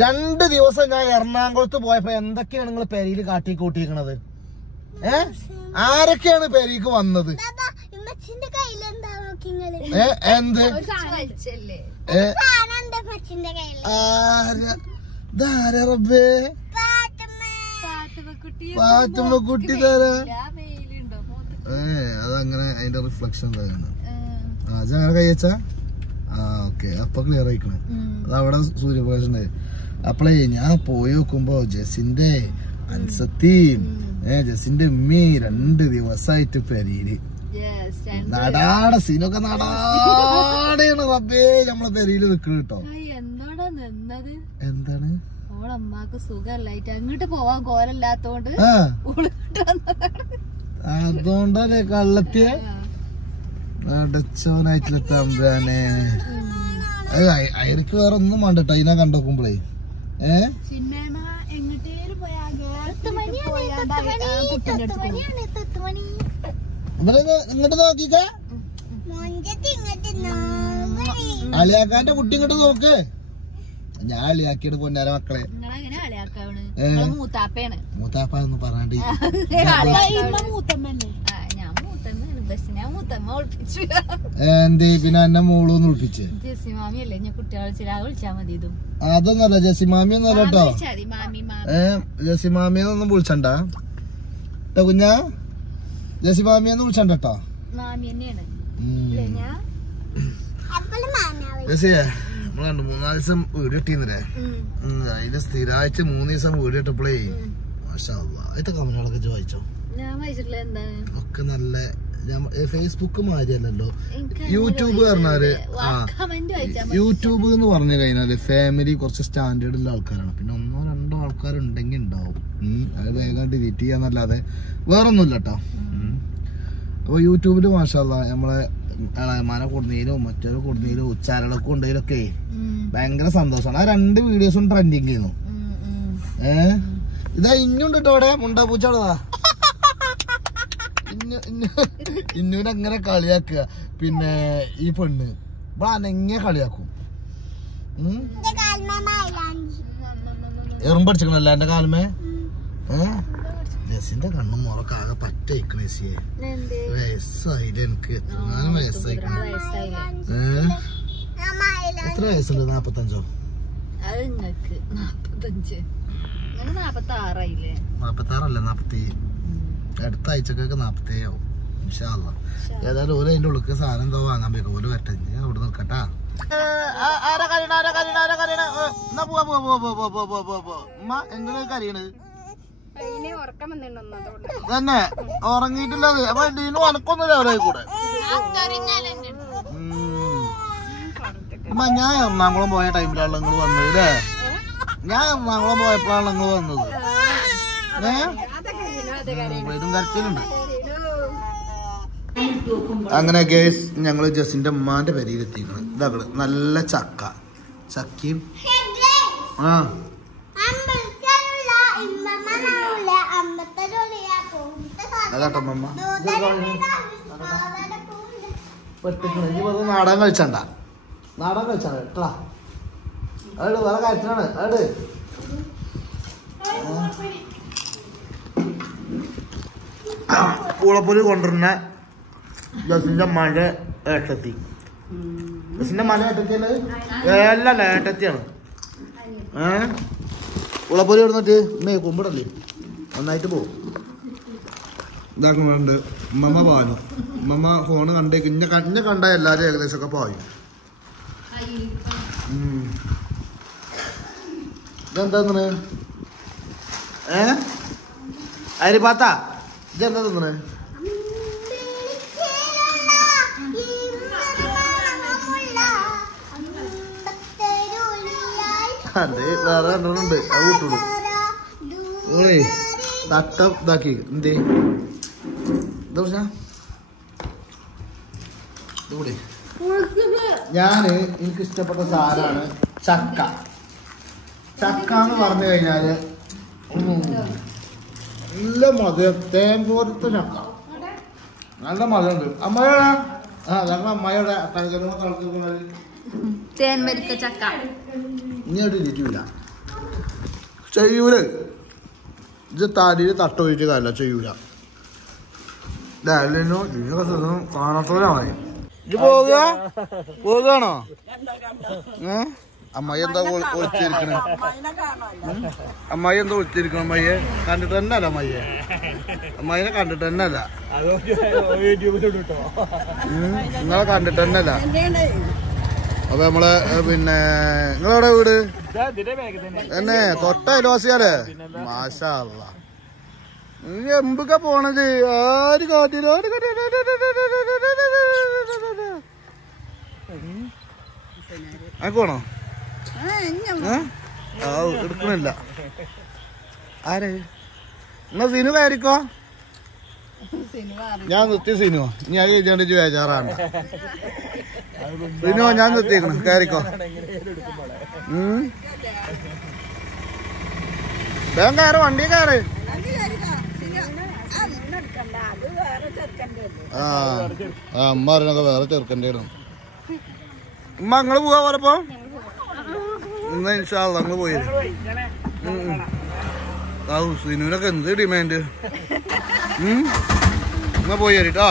2 ദിവസം ഞാൻ എറണാകുളത്ത് പോയപ്പോ എന്തൊക്കെയാണ് നിങ്ങൾ പെരിയില് കാട്ടിക്കൂട്ടിയിരിക്കണത്? ആരൊക്കെയാണ് പെരിക്ക് വന്നത്? എന്ത് റബ്ബേ പാത്തുമ്മക്കുട്ടി തരാ അതങ്ങനെ അതിന്റെ റിഫ്ലക്ഷൻ എന്താണ് അങ്ങനെ കഴിച്ചാ ഓക്കെ അപ്പൊ ക്ലിയർ ആയിക്കണേ. അതവിടെ സൂര്യപ്രകാശം ഉണ്ടായി. അപ്പളേ ഞാൻ പോയി നോക്കുമ്പോ ജസിന്റെ അൻസത്തിയും ജസിന്റെ ഉമ്മി 2 ദിവസമായിട്ട് പെരിയില് നടാടെ സീനൊക്കെ നടാടെയാണ് റബ്ബേ നമ്മളെ പെരിയില് നിക്കണ കേട്ടോ. എന്താണ് അമ്മക്ക് സുഖല്ലായിട്ട് അങ്ങോട്ട് പോവാൻ കോലല്ലാത്തോണ്ട് അതുകൊണ്ടല്ലേ കള്ളത്തിയ അടച്ചോനായിട്ടില്ല തമ്പ്രാനെ. അയർക്ക് വേറെ ഒന്നും വേണ്ടട്ടോ അതിനെ കണ്ടോക്കുമ്പോളേ ഇങ്ങോട്ട് നോക്കിക്കേ അളിയാക്കാന്റെ കുട്ടി ഇങ്ങോട്ട് നോക്ക്. ഞാൻ അളിയാക്കിയത് പൊന്നാര മക്കളെ മൂത്താപ്പൊന്നും പറഞ്ഞാണ്ട് എന്തേ പിന്നെ എന്നെ മോളൂന്ന് വിളിപ്പിച്ചേ? അതൊന്നല്ല ജസിമാമി ഒന്നല്ല കേട്ടോ. ജസിമാമിയൊന്നും വിളിച്ചണ്ട കുഞ്ഞാ. ജസിമാമിയൊന്നും വിളിച്ചണ്ട കേട്ടോ. ജസിയെ നമ്മള് 2-3 ദിവസം വീട് കിട്ടിയിരുന്നില്ലേ? അതിന്റെ സ്ഥിരമായിട്ട് 3 ദിവസം വീട് കിട്ടപ്പോഴേ മാഷാ അല്ലാഹ് അതിന്റെ കമന്റുകളൊക്കെ ചോദിച്ചോ? ഒക്കെ നല്ല ഫേസ്ബുക്ക് മാതിരിയല്ലല്ലോ യൂട്യൂബ് പറഞ്ഞാല്. യൂട്യൂബ് എന്ന് പറഞ്ഞു കഴിഞ്ഞാല് ഫാമിലി കുറച്ച് സ്റ്റാൻഡേർഡ് ഉള്ള ആൾക്കാരാണ്. പിന്നെ 1-2 ആൾക്കാരുണ്ടെങ്കിൽ ഉണ്ടാവും. അത് വേഗം ഡിലീറ്റ് ചെയ്യാന്നല്ലാതെ വേറൊന്നുമില്ല കേട്ടോ. അപ്പൊ യൂട്യൂബില് മാഷാ അല്ലാഹ് നമ്മളെ ഇളയമാനെ കൊടുന്നതിലും മറ്റൊരു കൊടുന്നതിലും ഉച്ചാരകളൊക്കെ കൊണ്ടതിലൊക്കെ ഭയങ്കര സന്തോഷമാണ്. ആ 2 വീഡിയോസും ട്രെൻഡിങ് ചെയ്യുന്നു. ഇതാ ഇന്നുണ്ട് കേട്ടോ അവിടെ മുണ്ടാപ്പൂച്ചാളതാ. ഇന്നൂനങ്ങനെ കളിയാക്കുക. പിന്നെ ഈ പെണ്ണ് അനങ്ങിയ കളിയാക്കും. എറുമ്പടിച്ചിക്കണല്ല എന്റെ കാലുമേ. ജസിന്റെ കണ്ണും മുറൊക്കെ ആകെ പറ്റയിക്കണേ. വയസ്സായില്ല എനിക്ക്. 4 വയസ്സായിക്കണ. എത്ര വയസ്സുണ്ട്? 45ഓ? 46അല്ല 40. അടുത്ത ആഴ്ചക്കൊക്കെ 47 ആവും ഇൻഷാ അല്ലാഹ്. ഏതായാലും ഓരോ അതിന്റെ ഉള്ളിൽ സാധനം എന്തോ വാങ്ങാൻ പറ്റും. ഓരോ വരട്ടെ അവിടെ നിൽക്കട്ടാ. എന്തിനാ കരയണ്? തന്നെ ഉറങ്ങിയിട്ടില്ലത്. അപ്പൊ ഇതിന് ഉനക്കൊന്നുമില്ല അവരെ കൂടെ. ഞാൻ എറണാകുളം പോയ ടൈമിലാണ് നിങ്ങൾ വന്നത് അല്ലേ? ഞാൻ എറണാകുളം പോയപ്പോഴാണ് നിങ്ങൾ വന്നത്. അങ്ങനെ ഗേസ് ഞങ്ങള് ജസിന്റെ ഉമ്മാന്റെ പെരയിലെത്തിക്കണം. ഇതാക്കള് നല്ല ചക്കയും അതാട്ടോ അമ്മ നാടകം കളിച്ചണ്ട. നാടകം കളിച്ചാണ് കേട്ടാ. അട് വേറെ കാര്യത്തിനാണ്. അട് പൂളപ്പൊരി കൊണ്ടുവരുന്ന ജസിന്റെ അമ്മാന്റെ ഏട്ടത്തി. ജസിന്റെ അമ്മാന്റെ ഏട്ടത്തിയാണ് അല്ലല്ല ഏട്ടത്തിയാണ്. പൂളപ്പൊരി കൊടുത്തിട്ട് ഇമ്മേ കുമ്പിടല്ലേ നന്നായിട്ട് പോകും. ഇതാക്കുന്നുണ്ട് ഉമ്മമ്മ പോകാനും. ഉമ്മമ്മ ഫോണ് കണ്ടേക്ക് ഇന്നെ കണ്ട എല്ലാരും ഏകദേശം ഒക്കെ പോയി. ഇതെന്താ തിന്നണ്? അരിപ്പാത്ത ഇതെന്താ തിന്നണ്? അതെ വേറെ രണ്ടെണ്ണുണ്ട്. അത് വിട്ടുള്ളൂ. നിങ്ങളേ തട്ട ഇതാക്കി എന്തേ എന്താ ഇതുകൂടി. ഞാന് എനിക്ക് ഇഷ്ടപ്പെട്ട സാധനമാണ് ചക്ക. ചക്ക എന്ന് പറഞ്ഞു കഴിഞ്ഞാല് നല്ല മധുരം. തേൻ പോലത്തെ ചക്ക നല്ല മധുരമുണ്ട്. അമ്മയുടെ ഞങ്ങൾ അമ്മയുടെ തേൻ വരിക്ക ചക്ക ഇനി അവിടെ ഇരിക്കില്ല. ചെയ്യൂല ഇത് തടിയിൽ തട്ടൊഴിച്ച് കാര്യമില്ല ചെയ്യൂല കാണത്തോരാണ് ഇത് പോകാണോ അമ്മായി എന്താ ഒളിച്ചിരിക്കണേ അമ്മായി എന്താ ഒളിച്ചിരിക്കണം അമ്മയെ കണ്ടിട്ട് തന്നെ അല്ല അമ്മായിനെ കണ്ടിട്ട് തന്നെ അല്ല നിങ്ങളെ കണ്ടിട്ട് തന്നെ അല്ല അപ്പൊ നമ്മളെ പിന്നെ നിങ്ങളെവിടെ വീട് എന്നെ തൊട്ട അയൽവാസിയാലേ മാഷാ അല്ലാ എമ്പൊക്കെ പോണത് ആര് കാട്ടില്ല ആക്കോണോ എടുക്കണില്ല ആരെ എന്നാ സിനു കയറിക്കോ ഞാൻ നിർത്തി സിനുവോ ഞാൻ കഴിച്ചോണ്ട് ബേജാറാണ് സിനുവോ ഞാൻ നിർത്തിയേക്കണം കയറിക്കോ വേഗം കയറ് വണ്ടി കയറ് അമ്മ അറിയണൊക്കെ വേറെ ചെറുക്കൻ്റെ ഉമ്മ നിങ്ങള് പോവാ പോരപ്പോ ഇന്ന് ഇൻഷാ അല്ലാ നിങ്ങള് പോയി സിനുവിനൊക്കെ എന്ത് ഡിമാൻഡ് എന്നാ പോയി കേട്ടോ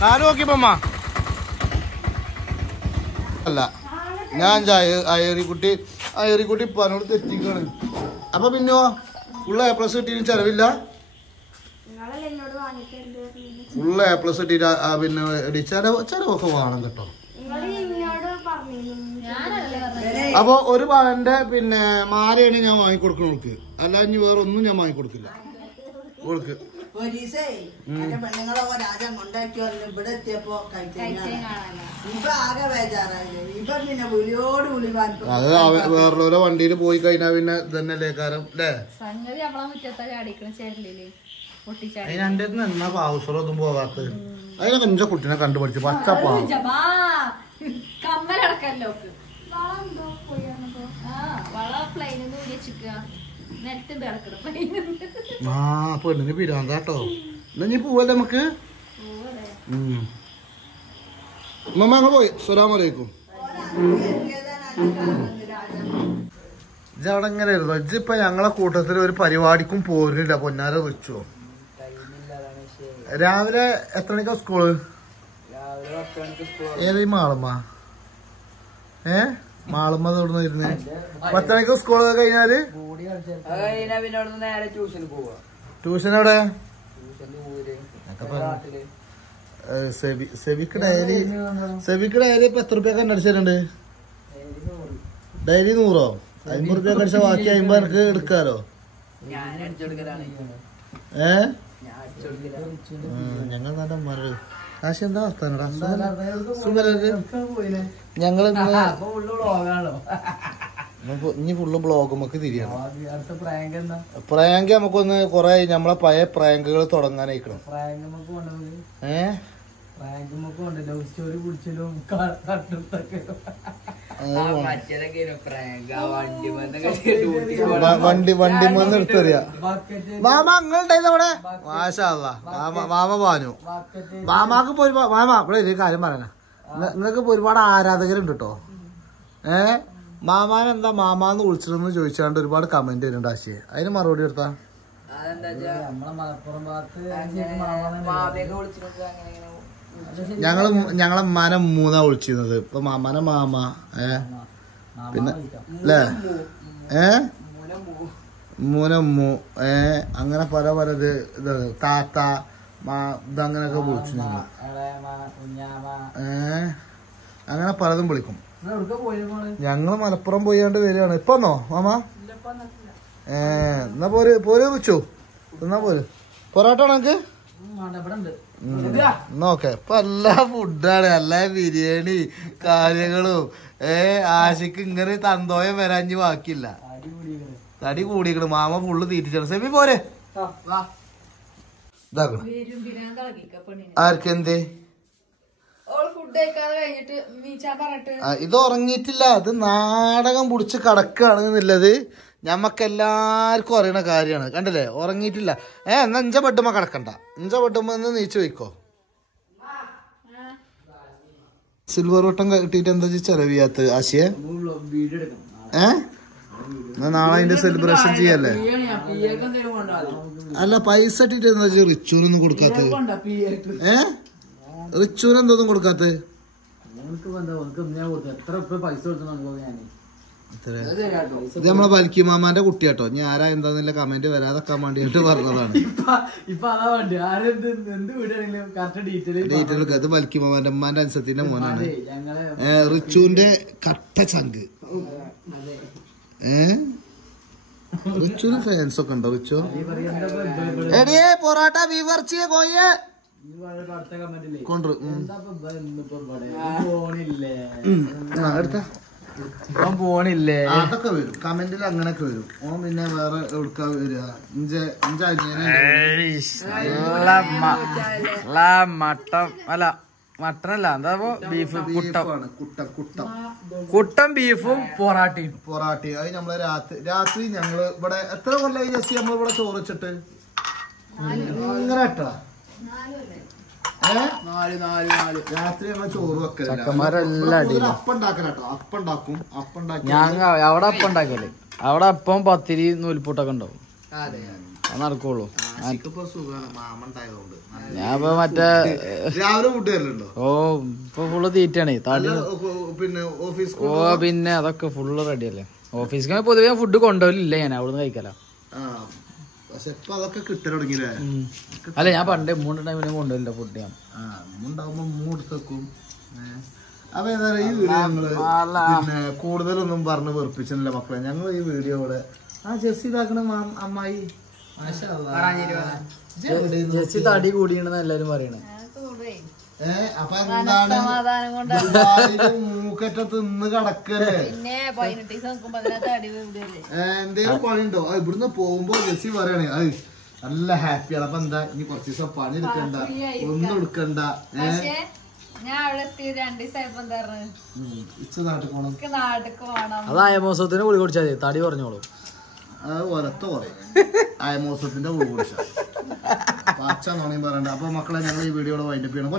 കാല് നോക്കിയപ്പോ അല്ല ഞാൻ അയറിക്കുട്ടി പറഞ്ഞോട് തെറ്റിക്കാണ് അപ്പൊ പിന്നോ ഫുള്ള് A+ കിട്ടിയിട്ട് ചെലവില്ല ഫുള്ള് A+ കിട്ടിയിട്ട് പിന്നെ ചെലവൊക്കെ വേണം കേട്ടോ അപ്പൊ ഒരു പവന്റെ പിന്നെ മാലയാണ് ഞാൻ വാങ്ങിക്കൊടുക്കണം ഓൾക്ക് അല്ല ഇനി വേറെ ഒന്നും ഞാൻ വാങ്ങിക്കൊടുക്കില്ല ഓൾക്ക് അത് വേറെ വണ്ടിയിൽ പോയി കഴിഞ്ഞാ പിന്നെ ഇതന്നെയല്ലേ കാരം അല്ലേ അതിനെ എന്നാ പാവസറോ ഒന്നും പോകാത്തത് അതിനൊക്കെ എന്റെ കുട്ടീനെ കണ്ടുപിടിച്ചു പച്ചപ്പാ പെണ്ണിന് പിരാന്താട്ടോ എന്നാ നീ പോവല്ലേ നമുക്ക് മമ്മ അങ്ങ് പോയി അസ്സലാമലൈക്കും ഇജവിടെ എങ്ങനെ ആയിരുന്നു ഇജിപ്പൊ ഞങ്ങളെ കൂട്ടത്തിൽ ഒരു പരിപാടിക്കും പോരുന്നില്ല പൊന്നാര വെച്ചോ രാവിലെ എത്ര മണിക്കാ സ്കൂള് ഏത് മാളമ്മ മാളമ്മ തോടുന്ന ഇരുന്ന് 10 മണിക്ക് സ്കൂളൊക്കെ കഴിഞ്ഞാല് ട്യൂഷൻ എവിടെ സെവിക്ക് ഡയറി ഇപ്പൊ എത്ര റുപ്യൊക്കെ അടിച്ചിട്ടുണ്ട് ഡയറി 100 50 റുപ്യൊക്കെ അടിച്ച ബാക്കി 50 എനിക്ക് എടുക്കാലോ ഞങ്ങൾ നല്ല അമ്മമാര് കാശ് എന്താ വർത്താനടാ ഞങ്ങള് ഇനി ഫുള്ള് ബ്ലോഗുമൊക്കെ തിരിയണം പ്രാങ്ക് നമുക്കൊന്ന് കൊറേ നമ്മളെ പഴയ പ്രാങ്കുകൾ തുടങ്ങാനായിക്കണം വണ്ടിമന്ന് എടുത്തറിയാ മാമ അങ്ങുണ്ടായി നമ്മുടെ മാഷാ അല്ലാ മാമ പാനു മാമാക്ക് മാമ ഇവിടെ ഒരു കാര്യം പറയാനാ നിങ്ങൾക്ക് ഇപ്പൊ ഒരുപാട് ആരാധകരുണ്ട് കേട്ടോ മാമാനെന്താ മാമാന്ന് വിളിച്ചിരുന്നു ചോദിച്ചാണ്ട് ഒരുപാട് കമന്റ് വരുന്നുണ്ട് ആശയെ അതിന് മറുപടി എടുത്താ ഞങ്ങളെ മാന മൂന്നാ വിളിച്ചിരുന്നത് ഇപ്പൊ മാമാനെ മാമ പിന്നെ അല്ലേ മൂനമ്മു അങ്ങനെ പല ഇത് താത്ത ഇതങ്ങനൊക്കെ വിളിച്ചു ഞങ്ങൾ അങ്ങനെ പലതും വിളിക്കും ഞങ്ങള് മലപ്പുറം പോയാണ്ട് വരികയാണ് ഇപ്പൊന്നോ മാമ എന്നാ പോര് വെച്ചോ എന്നാ പോര് പൊറോട്ട ആണോ നോക്കെ ഇപ്പൊ എല്ലാ ഫുഡാണ് എല്ലാ ബിരിയാണി കാര്യങ്ങളും ആശയ്ക്ക് ഇങ്ങനെ തന്തോയം വരാഞ്ഞ് ബാക്കിയില്ല തടി കൂടിക്കണ് മാമ ഫുള്ള് തീറ്റിച്ചാണ് സെമി പോരെ ഇതാക്കണം ആർക്കെന്തേ ഇത് ഉറങ്ങിയിട്ടില്ല അത് നാടകം പിടിച്ച് കടക്കാണ് എന്നുള്ളത് ഞമ്മക്കെല്ലാവർക്കും അറിയണ കാര്യമാണ് കണ്ടില്ലേ ഉറങ്ങിയിട്ടില്ല എന്നാ ഇഞ്ച ബെഡുമ്മ കിടക്കണ്ട ഇഞ്ച ബെഡുമ്മ നീച്ചു വയ്ക്കോ സിൽവർ വട്ടം കിട്ടിയിട്ട് എന്താ ചെലവ് ചെയ്യാത്ത ആശയെ നാളെ അതിന്റെ സെലിബ്രേഷൻ ചെയ്യല്ലേ? അല്ല പൈസ ഇട്ടിട്ട് എന്താ റിച്ചൂനൊന്നും കൊടുക്കാത്ത? റിച്ചൂന് എന്തോന്നും കൊടുക്കാത്ത? ഇത് നമ്മളെ ബൽക്കി മാമാന്റെ കുട്ടിയാട്ടോ. ഞാൻ ആരാ എന്താന്നില്ല കമന്റ് വരാതെക്കാൻ വേണ്ടിട്ട് പറഞ്ഞതാണ്. ഡീറ്റെയിൽ ഇത് ബൽക്കി മാമാന്റെ ഉമ്മാന്റെ അനുസരിന്റെ മോനാണ്. റിച്ചുവിന്റെ കട്ട ചങ്ക്. റിച്ചുവിന് ഫാൻസ് ഒക്കെ ഉണ്ടോ? റിച്ചു എടിയേ പൊറാട്ട വിവർച്ചിയെ കോയെ കൊണ്ടു എടുത്ത പോണില്ലേ? അതൊക്കെ വരും കമന്റിൽ, അങ്ങനൊക്കെ വരും. ഓൻ പിന്നെ വേറെ എവിടുക്കാ വരിക? മട്ടൻ അല്ല മട്ടനല്ല, എന്താ ബീഫ് കുട്ടൻ ബീഫും പൊറാട്ടയും. അത് നമ്മള് രാത്രി ഞങ്ങള് ഇവിടെ എത്ര കൊല്ലായി ജസ്റ്റ് നമ്മളിവിടെ ചോറ് വെച്ചിട്ട് അങ്ങനെ ഇട്ടാ രാത്രി ഞങ്ങൾ ചോറ് വെക്കലെല്ലാം അപ്പം ഉണ്ടാക്കലാട്ടോ. അപ്പം ഉണ്ടാക്കും. ഞാൻ അവിടെ അപ്പം ഉണ്ടാക്കല്ലേ. അവിടെ അപ്പം പത്തിരി നൂൽപൂട്ടൊക്കെ ഉണ്ടാവും. അത് നടക്കുള്ളൂ. ഞാൻ ഇപ്പൊ മറ്റേ രാവിലെ ഫുഡ് തരലുണ്ടോ? ഓ ഇപ്പൊ ഫുള്ള് തീറ്റാണ് തടി. പിന്നെ ഓഫീസ് പിന്നെ അതൊക്കെ ഫുള്ള് റെഡി അല്ലേ. ഓഫീസിൽ പൊതുവെ ഫുഡ് കൊണ്ടുപോലില്ല, ഞാൻ അവിടുന്ന് കഴിക്കല. അതൊക്കെ കിട്ടൽ തുടങ്ങിയില്ലേ? അല്ല ഞാൻ പണ്ടേ മൂന്ന് ടൈമിനും കൊണ്ടുപോയില്ല ഫുഡ്. ഞാൻ ഉണ്ടാവുമ്പോ മൂടുത്ത് വെക്കും. അപ്പൊ എന്താ പറയാ, ഈ വീഡിയോ ഞങ്ങള് പിന്നെ കൂടുതലൊന്നും പറഞ്ഞ് വെറുപ്പിച്ചില്ല മക്കളെ. ഞങ്ങൾ ഈ വീഡിയോ ഇവിടെ ജെസ്സി ഇതാക്കണ അമ്മായി ജെസ്സി തടി കൂടിയെന്ന് എല്ലാരും പറയണേ. അപ്പൊ എന്താണ് മൂക്കറ്റത്ത് നിന്ന് കിടക്കല്ലേ? എന്തേലും പണിയുണ്ടോ? ഇവിടുന്ന് പോകുമ്പോ ജെസ്സി പറയണേ അത് നല്ല ഹാപ്പിയാണ്. അപ്പൊ എന്താ ഇനി കുറച്ച് ദിവസം പണി എടുക്കണ്ട, ഒന്നും എടുക്കണ്ട. അത് അയമോസത്തിന് കുളി കുടിച്ചാൽ മതി, തടി പറഞ്ഞോളൂ. അത് ഒരത്ത പറയും അയമോസത്തിന്റെ കുളി കുടിച്ച പച്ച നോണയും പറയണ്ട. അപ്പൊ മക്കളെ ഞങ്ങൾ ഈ വീഡിയോയുടെ വൈൻഡപ്പ് ചെയ്യണം.